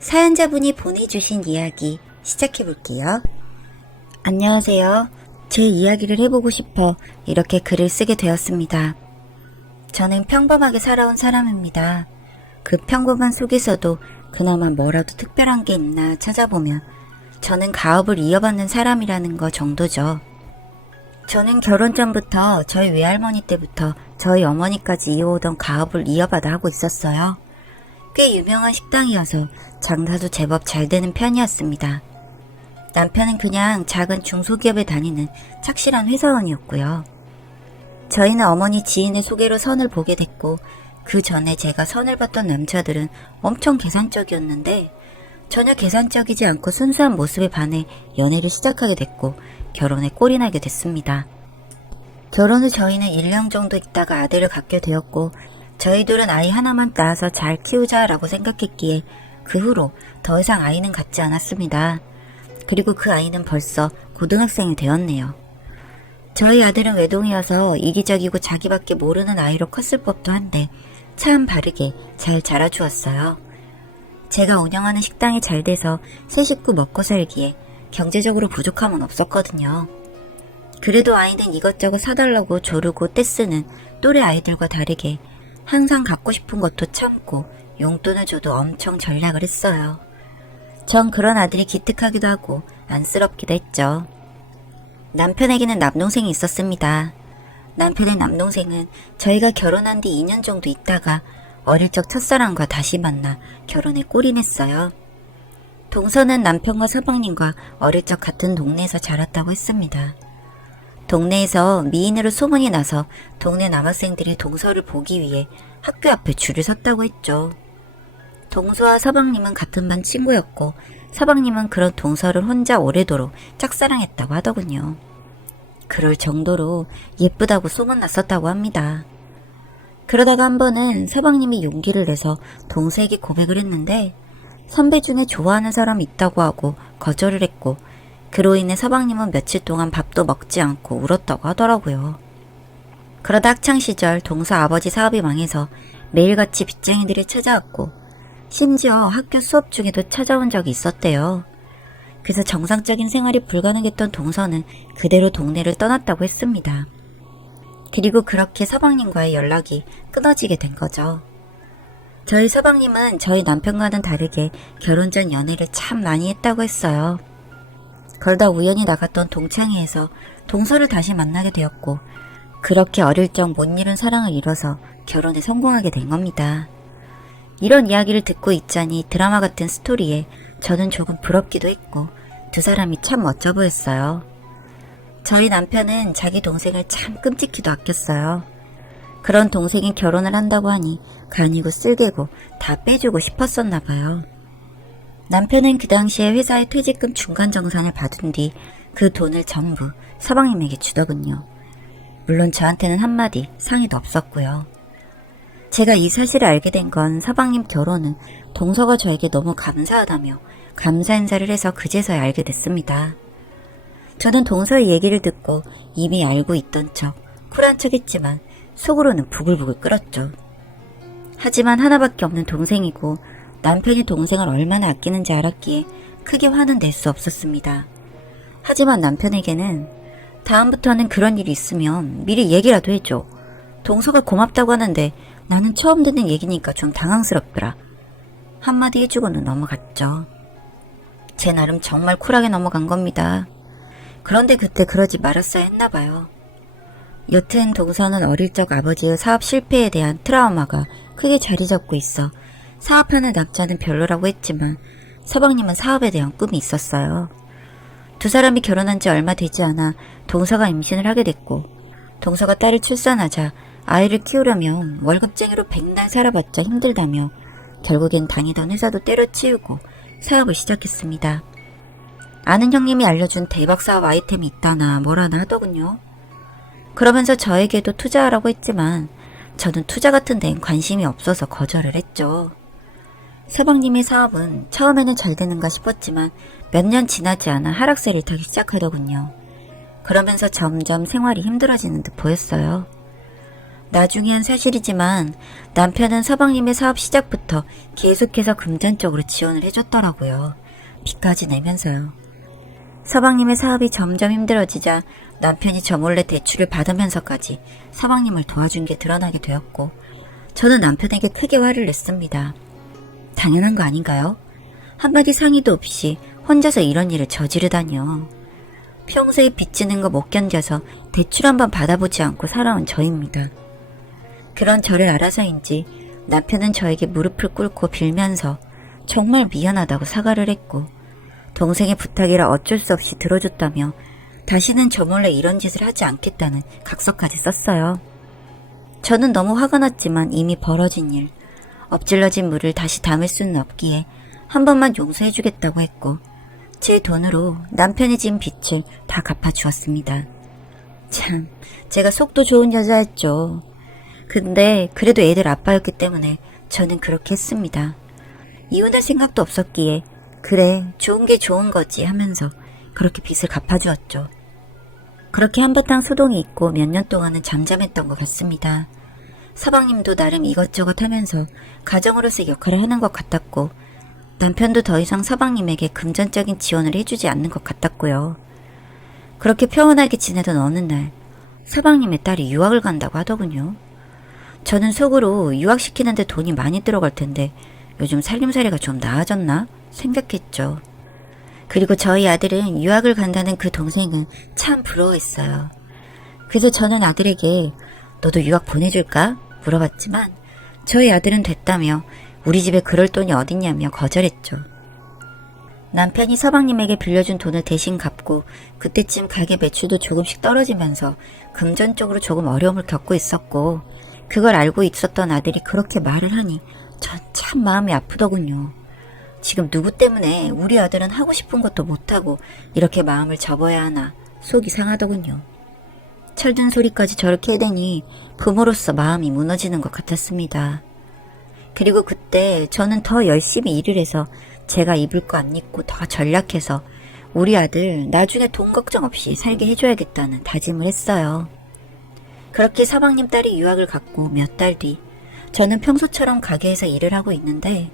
사연자분이 보내주신 이야기 시작해볼게요. 안녕하세요. 제 이야기를 해보고 싶어 이렇게 글을 쓰게 되었습니다. 저는 평범하게 살아온 사람입니다. 그 평범한 속에서도 그나마 뭐라도 특별한 게 있나 찾아보면 저는 가업을 이어받는 사람이라는 거 정도죠. 저는 결혼 전부터 저희 외할머니 때부터 저희 어머니까지 이어오던 가업을 이어받아 하고 있었어요. 꽤 유명한 식당이어서 장사도 제법 잘 되는 편이었습니다. 남편은 그냥 작은 중소기업에 다니는 착실한 회사원이었고요. 저희는 어머니 지인의 소개로 선을 보게 됐고 그 전에 제가 선을 봤던 남자들은 엄청 계산적이었는데 전혀 계산적이지 않고 순수한 모습에 반해 연애를 시작하게 됐고 결혼에 꼴이 나게 됐습니다. 결혼 후 저희는 1년 정도 있다가 아들을 갖게 되었고 저희 둘은 아이 하나만 낳아서 잘 키우자라고 생각했기에 그 후로 더 이상 아이는 갖지 않았습니다. 그리고 그 아이는 벌써 고등학생이 되었네요. 저희 아들은 외동이어서 이기적이고 자기밖에 모르는 아이로 컸을 법도 한데 참 바르게 잘 자라주었어요. 제가 운영하는 식당이 잘 돼서 세 식구 먹고 살기에 경제적으로 부족함은 없었거든요. 그래도 아이는 이것저것 사달라고 조르고 떼쓰는 또래 아이들과 다르게 항상 갖고 싶은 것도 참고 용돈을 줘도 엄청 전략을 했어요. 전 그런 아들이 기특하기도 하고 안쓰럽기도 했죠. 남편에게는 남동생이 있었습니다. 남편의 남동생은 저희가 결혼한 뒤 2년 정도 있다가 어릴 적 첫사랑과 다시 만나 결혼에 꼴이 냈어요. 동서는 남편과 서방님과 어릴 적 같은 동네에서 자랐다고 했습니다. 동네에서 미인으로 소문이 나서 동네 남학생들이 동서를 보기 위해 학교 앞에 줄을 섰다고 했죠. 동서와 서방님은 같은 반 친구였고 서방님은 그런 동서를 혼자 오래도록 짝사랑했다고 하더군요. 그럴 정도로 예쁘다고 소문났었다고 합니다. 그러다가 한 번은 서방님이 용기를 내서 동서에게 고백을 했는데 선배 중에 좋아하는 사람이 있다고 하고 거절을 했고 그로 인해 서방님은 며칠 동안 밥도 먹지 않고 울었다고 하더라고요. 그러다 학창시절 동서 아버지 사업이 망해서 매일같이 빚쟁이들이 찾아왔고 심지어 학교 수업 중에도 찾아온 적이 있었대요. 그래서 정상적인 생활이 불가능했던 동서는 그대로 동네를 떠났다고 했습니다. 그리고 그렇게 서방님과의 연락이 끊어지게 된 거죠. 저희 서방님은 저희 남편과는 다르게 결혼 전 연애를 참 많이 했다고 했어요. 그러다 우연히 나갔던 동창회에서 동서를 다시 만나게 되었고 그렇게 어릴 적 못 이룬 사랑을 이뤄서 결혼에 성공하게 된 겁니다. 이런 이야기를 듣고 있자니 드라마 같은 스토리에 저는 조금 부럽기도 했고 두 사람이 참 멋져 보였어요. 저희 남편은 자기 동생을 참 끔찍히도 아꼈어요. 그런 동생이 결혼을 한다고 하니 간이고 쓸개고 다 빼주고 싶었었나 봐요. 남편은 그 당시에 회사의 퇴직금 중간 정산을 받은 뒤 그 돈을 전부 서방님에게 주더군요. 물론 저한테는 한마디 상의도 없었고요. 제가 이 사실을 알게 된 건 서방님 결혼은 동서가 저에게 너무 감사하다며 감사 인사를 해서 그제서야 알게 됐습니다. 저는 동서의 얘기를 듣고 이미 알고 있던 척 쿨한 척 했지만 속으로는 부글부글 끓었죠. 하지만 하나밖에 없는 동생이고 남편이 동생을 얼마나 아끼는지 알았기에 크게 화는 낼 수 없었습니다. 하지만 남편에게는 다음부터는 그런 일이 있으면 미리 얘기라도 해줘. 동서가 고맙다고 하는데 나는 처음 듣는 얘기니까 좀 당황스럽더라. 한마디 해주고는 넘어갔죠. 제 나름 정말 쿨하게 넘어간 겁니다. 그런데 그때 그러지 말았어야 했나봐요. 여튼 동서는 어릴 적 아버지의 사업 실패에 대한 트라우마가 크게 자리 잡고 있어 사업하는 남자는 별로라고 했지만 서방님은 사업에 대한 꿈이 있었어요. 두 사람이 결혼한 지 얼마 되지 않아 동서가 임신을 하게 됐고 동서가 딸을 출산하자 아이를 키우려면 월급쟁이로 백날 살아봤자 힘들다며 결국엔 다니던 회사도 때려치우고 사업을 시작했습니다. 아는 형님이 알려준 대박 사업 아이템이 있다나 뭐라나 하더군요. 그러면서 저에게도 투자하라고 했지만 저는 투자 같은 데엔 관심이 없어서 거절을 했죠. 서방님의 사업은 처음에는 잘 되는가 싶었지만 몇 년 지나지 않아 하락세를 타기 시작하더군요. 그러면서 점점 생활이 힘들어지는 듯 보였어요. 나중에 한 사실이지만 남편은 서방님의 사업 시작부터 계속해서 금전적으로 지원을 해줬더라고요. 빚까지 내면서요. 서방님의 사업이 점점 힘들어지자 남편이 저 몰래 대출을 받으면서까지 서방님을 도와준 게 드러나게 되었고, 저는 남편에게 크게 화를 냈습니다. 당연한 거 아닌가요? 한마디 상의도 없이 혼자서 이런 일을 저지르다니요. 평소에 빚지는 거 못 견뎌서 대출 한번 받아보지 않고 살아온 저입니다. 그런 저를 알아서인지 남편은 저에게 무릎을 꿇고 빌면서 정말 미안하다고 사과를 했고, 동생의 부탁이라 어쩔 수 없이 들어줬다며 다시는 저 몰래 이런 짓을 하지 않겠다는 각서까지 썼어요. 저는 너무 화가 났지만 이미 벌어진 일, 엎질러진 물을 다시 담을 수는 없기에 한 번만 용서해주겠다고 했고, 제 돈으로 남편이 진 빚을 다 갚아주었습니다. 참, 제가 속도 좋은 여자였죠. 근데 그래도 애들 아빠였기 때문에 저는 그렇게 했습니다. 이혼할 생각도 없었기에 그래, 좋은 게 좋은 거지 하면서 그렇게 빚을 갚아주었죠. 그렇게 한바탕 소동이 있고 몇 년 동안은 잠잠했던 것 같습니다. 서방님도 나름 이것저것 하면서 가정으로서의 역할을 하는 것 같았고, 남편도 더 이상 서방님에게 금전적인 지원을 해주지 않는 것 같았고요. 그렇게 평온하게 지내던 어느 날 서방님의 딸이 유학을 간다고 하더군요. 저는 속으로 유학시키는데 돈이 많이 들어갈 텐데 요즘 살림살이가 좀 나아졌나 생각했죠. 그리고 저희 아들은 유학을 간다는 그 동생은 참 부러워했어요. 그래서 저는 아들에게 너도 유학 보내줄까? 물어봤지만 저희 아들은 됐다며 우리 집에 그럴 돈이 어딨냐며 거절했죠. 남편이 서방님에게 빌려준 돈을 대신 갚고 그때쯤 가게 매출도 조금씩 떨어지면서 금전적으로 조금 어려움을 겪고 있었고, 그걸 알고 있었던 아들이 그렇게 말을 하니 전 참 마음이 아프더군요. 지금 누구 때문에 우리 아들은 하고 싶은 것도 못하고 이렇게 마음을 접어야 하나 속이 상하더군요. 철든 소리까지 저렇게 해대니 부모로서 마음이 무너지는 것 같았습니다. 그리고 그때 저는 더 열심히 일을 해서 제가 입을 거 안 입고 더 전략해서 우리 아들 나중에 돈 걱정 없이 살게 해줘야겠다는 다짐을 했어요. 그렇게 서방님 딸이 유학을 갔고 몇 달 뒤 저는 평소처럼 가게에서 일을 하고 있는데,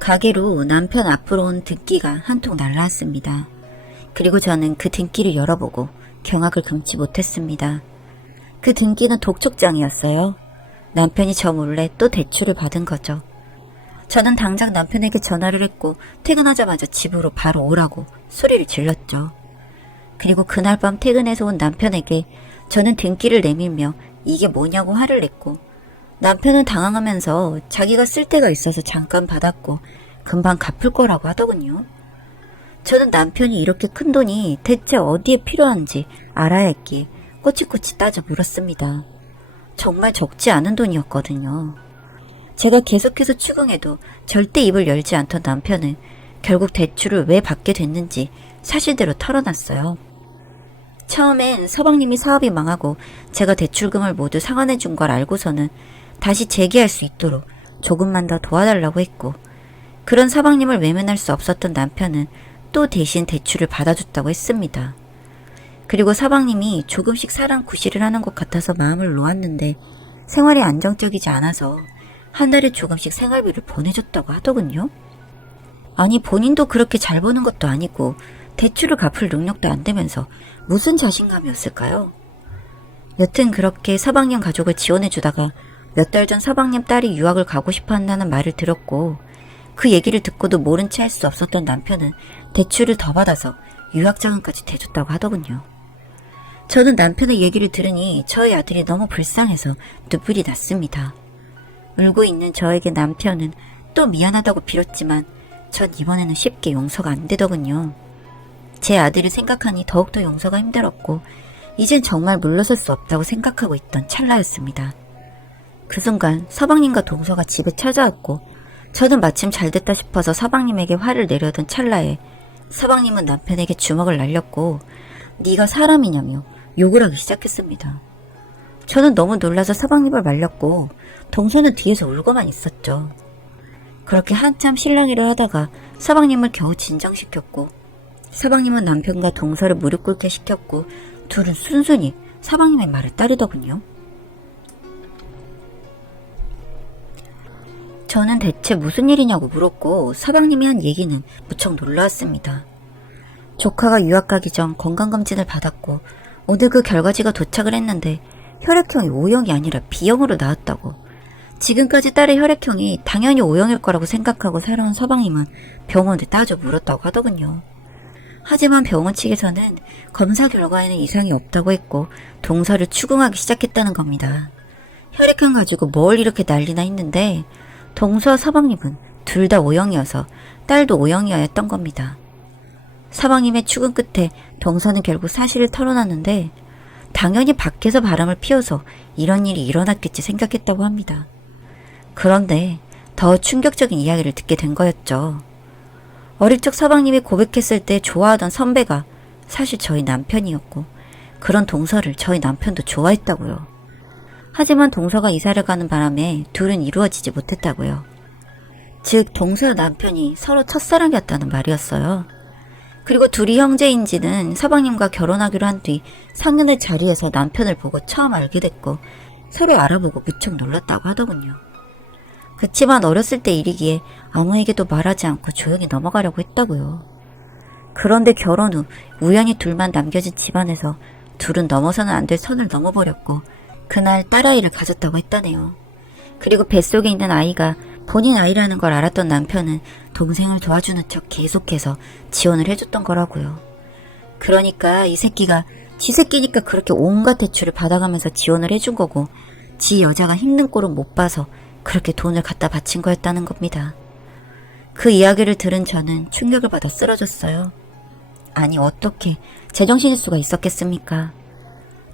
가게로 남편 앞으로 온 등기가 한 통 날라왔습니다. 그리고 저는 그 등기를 열어보고 경악을 금치 못했습니다. 그 등기는 독촉장이었어요. 남편이 저 몰래 또 대출을 받은 거죠. 저는 당장 남편에게 전화를 했고 퇴근하자마자 집으로 바로 오라고 소리를 질렀죠. 그리고 그날 밤 퇴근해서 온 남편에게 저는 등기를 내밀며 이게 뭐냐고 화를 냈고, 남편은 당황하면서 자기가 쓸 데가 있어서 잠깐 받았고 금방 갚을 거라고 하더군요. 저는 남편이 이렇게 큰 돈이 대체 어디에 필요한지 알아야 했기에 꼬치꼬치 따져 물었습니다. 정말 적지 않은 돈이었거든요. 제가 계속해서 추궁해도 절대 입을 열지 않던 남편은 결국 대출을 왜 받게 됐는지 사실대로 털어놨어요. 처음엔 서방님이 사업이 망하고 제가 대출금을 모두 상환해 준 걸 알고서는 다시 재기할 수 있도록 조금만 더 도와달라고 했고, 그런 서방님을 외면할 수 없었던 남편은 또 대신 대출을 받아줬다고 했습니다. 그리고 서방님이 조금씩 사랑 구실을 하는 것 같아서 마음을 놓았는데 생활이 안정적이지 않아서 한 달에 조금씩 생활비를 보내줬다고 하더군요. 아니, 본인도 그렇게 잘 버는 것도 아니고 대출을 갚을 능력도 안 되면서 무슨 자신감이었을까요? 여튼 그렇게 서방님 가족을 지원해주다가 몇 달 전 서방님 딸이 유학을 가고 싶어 한다는 말을 들었고, 그 얘기를 듣고도 모른 채 할 수 없었던 남편은 대출을 더 받아서 유학 자금까지 대줬다고 하더군요. 저는 남편의 얘기를 들으니 저희 아들이 너무 불쌍해서 눈물이 났습니다. 울고 있는 저에게 남편은 또 미안하다고 빌었지만 전 이번에는 쉽게 용서가 안 되더군요. 제 아들을 생각하니 더욱더 용서가 힘들었고 이젠 정말 물러설 수 없다고 생각하고 있던 찰나였습니다. 그 순간 서방님과 동서가 집에 찾아왔고 저는 마침 잘됐다 싶어서 서방님에게 화를 내려던 찰나에 서방님은 남편에게 주먹을 날렸고 네가 사람이냐며 욕을 하기 시작했습니다. 저는 너무 놀라서 서방님을 말렸고 동서는 뒤에서 울고만 있었죠. 그렇게 한참 실랑이를 하다가 서방님을 겨우 진정시켰고 서방님은 남편과 동서를 무릎 꿇게 시켰고 둘은 순순히 서방님의 말을 따르더군요. 저는 대체 무슨 일이냐고 물었고 서방님이 한 얘기는 무척 놀라웠습니다. 조카가 유학 가기 전 건강검진을 받았고 오늘 그 결과지가 도착을 했는데 혈액형이 O형이 아니라 B형으로 나왔다고. 지금까지 딸의 혈액형이 당연히 O형일 거라고 생각하고 살아온 서방님은 병원에 따져 물었다고 하더군요. 하지만 병원 측에서는 검사 결과에는 이상이 없다고 했고 동서를 추궁하기 시작했다는 겁니다. 혈액형 가지고 뭘 이렇게 난리나 했는데 동서와 서방님은 둘 다 O형이어서 딸도 O형이었던 겁니다. 서방님의 추궁 끝에 동서는 결국 사실을 털어놨는데 당연히 밖에서 바람을 피워서 이런 일이 일어났겠지 생각했다고 합니다. 그런데 더 충격적인 이야기를 듣게 된 거였죠. 어릴 적 서방님이 고백했을 때 좋아하던 선배가 사실 저희 남편이었고 그런 동서를 저희 남편도 좋아했다고요. 하지만 동서가 이사를 가는 바람에 둘은 이루어지지 못했다고요. 즉 동서와 남편이 서로 첫사랑이었다는 말이었어요. 그리고 둘이 형제인지는 서방님과 결혼하기로 한 뒤 상견례 자리에서 남편을 보고 처음 알게 됐고 서로 알아보고 무척 놀랐다고 하더군요. 그치만 어렸을 때 일이기에 아무에게도 말하지 않고 조용히 넘어가려고 했다고요. 그런데 결혼 후 우연히 둘만 남겨진 집안에서 둘은 넘어서는 안 될 선을 넘어버렸고 그날 딸아이를 가졌다고 했다네요. 그리고 뱃속에 있는 아이가 본인 아이라는 걸 알았던 남편은 동생을 도와주는 척 계속해서 지원을 해줬던 거라고요. 그러니까 이 새끼가 지 새끼니까 그렇게 온갖 대출을 받아가면서 지원을 해준 거고 지 여자가 힘든 꼴은 못 봐서 그렇게 돈을 갖다 바친 거였다는 겁니다. 그 이야기를 들은 저는 충격을 받아 쓰러졌어요. 아니 어떻게 제정신일 수가 있었겠습니까?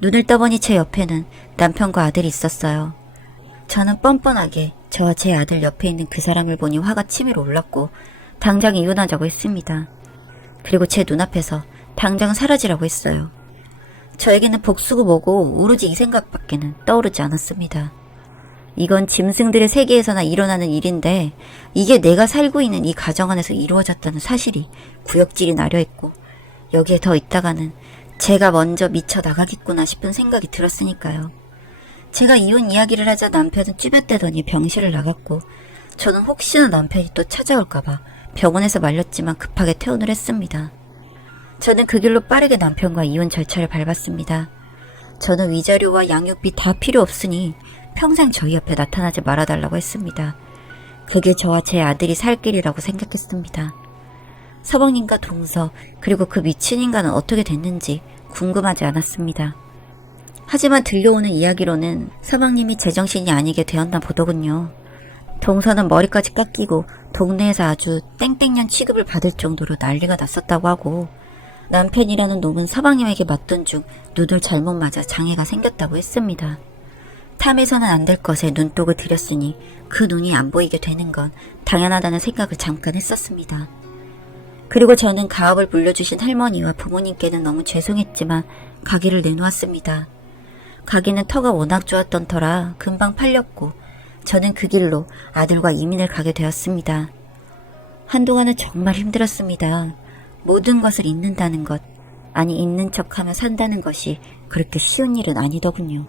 눈을 떠보니 제 옆에는 남편과 아들이 있었어요. 저는 뻔뻔하게 저와 제 아들 옆에 있는 그 사람을 보니 화가 치밀어 올랐고 당장 이혼하자고 했습니다. 그리고 제 눈앞에서 당장 사라지라고 했어요. 저에게는 복수고 뭐고 오로지 이 생각밖에는 떠오르지 않았습니다. 이건 짐승들의 세계에서나 일어나는 일인데 이게 내가 살고 있는 이 가정 안에서 이루어졌다는 사실이 구역질이 나려 했고 여기에 더 있다가는 제가 먼저 미쳐 나가겠구나 싶은 생각이 들었으니까요. 제가 이혼 이야기를 하자 남편은 쭈뼛대더니 병실을 나갔고 저는 혹시나 남편이 또 찾아올까봐 병원에서 말렸지만 급하게 퇴원을 했습니다. 저는 그 길로 빠르게 남편과 이혼 절차를 밟았습니다. 저는 위자료와 양육비 다 필요 없으니 평생 저희 앞에 나타나지 말아달라고 했습니다. 그게 저와 제 아들이 살 길이라고 생각했습니다. 서방님과 동서 그리고 그 미친 인간은 어떻게 됐는지 궁금하지 않았습니다. 하지만 들려오는 이야기로는 서방님이 제정신이 아니게 되었나 보더군요. 동서는 머리까지 깎이고 동네에서 아주 땡땡년 취급을 받을 정도로 난리가 났었다고 하고 남편이라는 놈은 서방님에게 맞던 중 눈을 잘못 맞아 장애가 생겼다고 했습니다. 탐해서는 안 될 것에 눈독을 들였으니 그 눈이 안 보이게 되는 건 당연하다는 생각을 잠깐 했었습니다. 그리고 저는 가업을 물려주신 할머니와 부모님께는 너무 죄송했지만 가게를 내놓았습니다. 가게는 터가 워낙 좋았던 터라 금방 팔렸고 저는 그 길로 아들과 이민을 가게 되었습니다. 한동안은 정말 힘들었습니다. 모든 것을 잊는다는 것, 아니 잊는 척하며 산다는 것이 그렇게 쉬운 일은 아니더군요.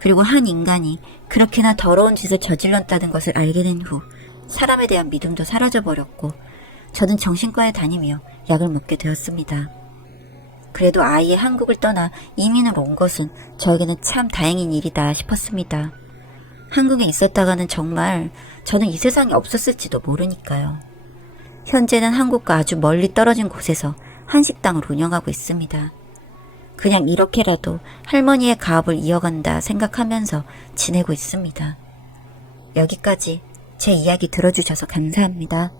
그리고 한 인간이 그렇게나 더러운 짓을 저질렀다는 것을 알게 된 후 사람에 대한 믿음도 사라져버렸고 저는 정신과에 다니며 약을 먹게 되었습니다. 그래도 아예 한국을 떠나 이민을 온 것은 저에게는 참 다행인 일이다 싶었습니다. 한국에 있었다가는 정말 저는 이 세상에 없었을지도 모르니까요. 현재는 한국과 아주 멀리 떨어진 곳에서 한식당을 운영하고 있습니다. 그냥 이렇게라도 할머니의 가업을 이어간다 생각하면서 지내고 있습니다. 여기까지 제 이야기 들어주셔서 감사합니다.